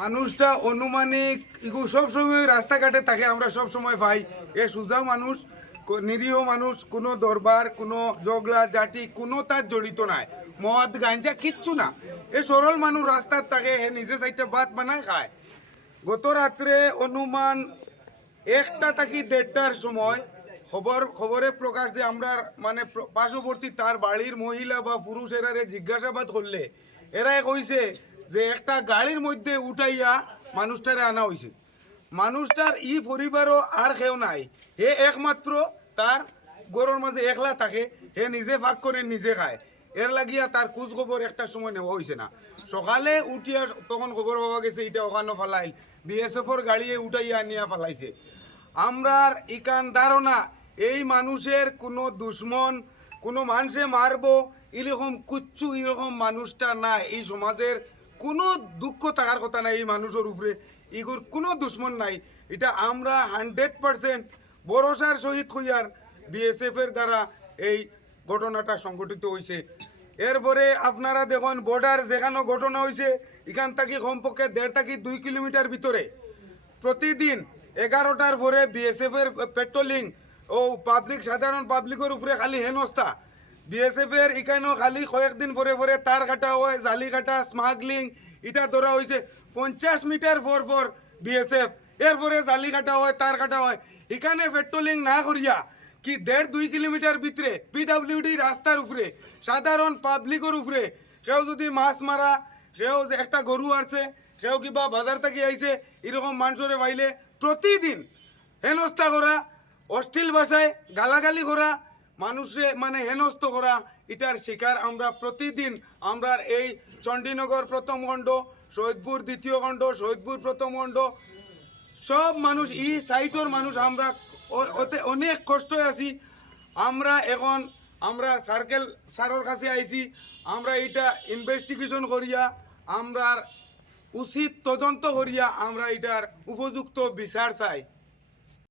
মানুষটা অনুমানিক এগুলো সবসময় রাস্তাঘাটে থাকে, আমরা সব সময় পাই। এ সোজা মানুষ, নিরীহ মানুষ, কোনো দরবার, কোনো জগলা জাতি কোনো তার জড়িত নাই, মদ গাঞ্জা কিচ্ছু না। এ সরল মানুষ রাস্তার থাকে, হে নিজে চাইটা ভাত বানায় খায়। গত রাত্রে অনুমান 1টা থেকে 1:30টার সময় খবরে প্রকাশ যে আমরা মানে পার্শ্ববর্তী তার বাড়ির মহিলা বা পুরুষেরা জিজ্ঞাসাবাদ করলে এরা কইছে যে একটা গাড়ির মধ্যে উঠাইয়া মানুষটারে আনা হয়েছে। মানুষটার ই পরিবারও আর কেউ নাই, হে একমাত্র তার গরুর মাঝে একলা থাকে, হে নিজে ভাগ করে নিজে খায়। এর লাগিয়া তার খোঁজ খবর একটা সময় নেওয়া হয়েছে না। সকালে উঠিয়া তখন খবর পাওয়া গেছে এটা ওখানে ফালাইল, বিএসএফর গাড়িয়ে উঠাইয়া নিয়ে ফালাইছে। আমরার ইকান ধারণা এই মানুষের কোনো দুশ্মন, কোনো মানুষে মারবো এরকম কুচ্ছু এরকম মানুষটা না। এই সমাজের কোনো দুঃখ থাকার কথা নাই এই মানুষের উপরে, এগুর কোনো দুশ্মন নাই। এটা আমরা 100% ভরসার সহিত হইয়ার বিএসএফের দ্বারা এই ঘটনাটা সংঘটিত হয়েছে। এরপরে আপনারা দেখুন বর্ডার যেখানে ঘটনা হয়েছে এখান থেকে কমপক্ষে 1.5 থেকে 2 কিলোমিটার ভিতরে প্রতিদিন 11টার পরে বিএসএফের পেট্রোলিং ও পাবলিক, সাধারণ পাবলিকের উপরে খালি হেনস্থা। বিএসএফের এখানেও খালি কয়েকদিন পরে পরে তার কাটা হয়, জালি কাটা, স্মাগলিং এটা ধরা হয়েছে 50 মিটার পর বিএসএফ। এরপরে জালি কাটা হয়, তার কাটা হয়। এখানে পেট্রোলিং না করিয়া কি 1.5-2 কিলোমিটার ভিতরে পিডাব্লিউডি রাস্তার উপরে সাধারণ পাবলিকের উপরে কেউ যদি মাছ মারা, কেউ যে একটা গরু আছে, কেউ কিবা বাজার থেকে আইছে এরকম মানুষরে পাইলে প্রতিদিন হেনস্থা করা, অশ্লীল ভাষায় গালাগালি করা, মানুষে মানে হেনস্থ করা, এটার শিকার আমরা প্রতিদিন। আমরা এই চণ্ডীনগর প্রথম খণ্ড, শহীদপুর দ্বিতীয় খণ্ড, শহীদপুর প্রথম খণ্ড সব মানুষ এই সাইটর মানুষ আমরা ওতে অনেক কষ্ট আছি। আমরা এখন আমরা সার্কেল স্যারের কাছে আইছি, আমরা এটা ইনভেস্টিগেশন করিয়া আমরা উচিত তদন্ত করিয়া আমরা এটার উপযুক্ত বিচার চাই।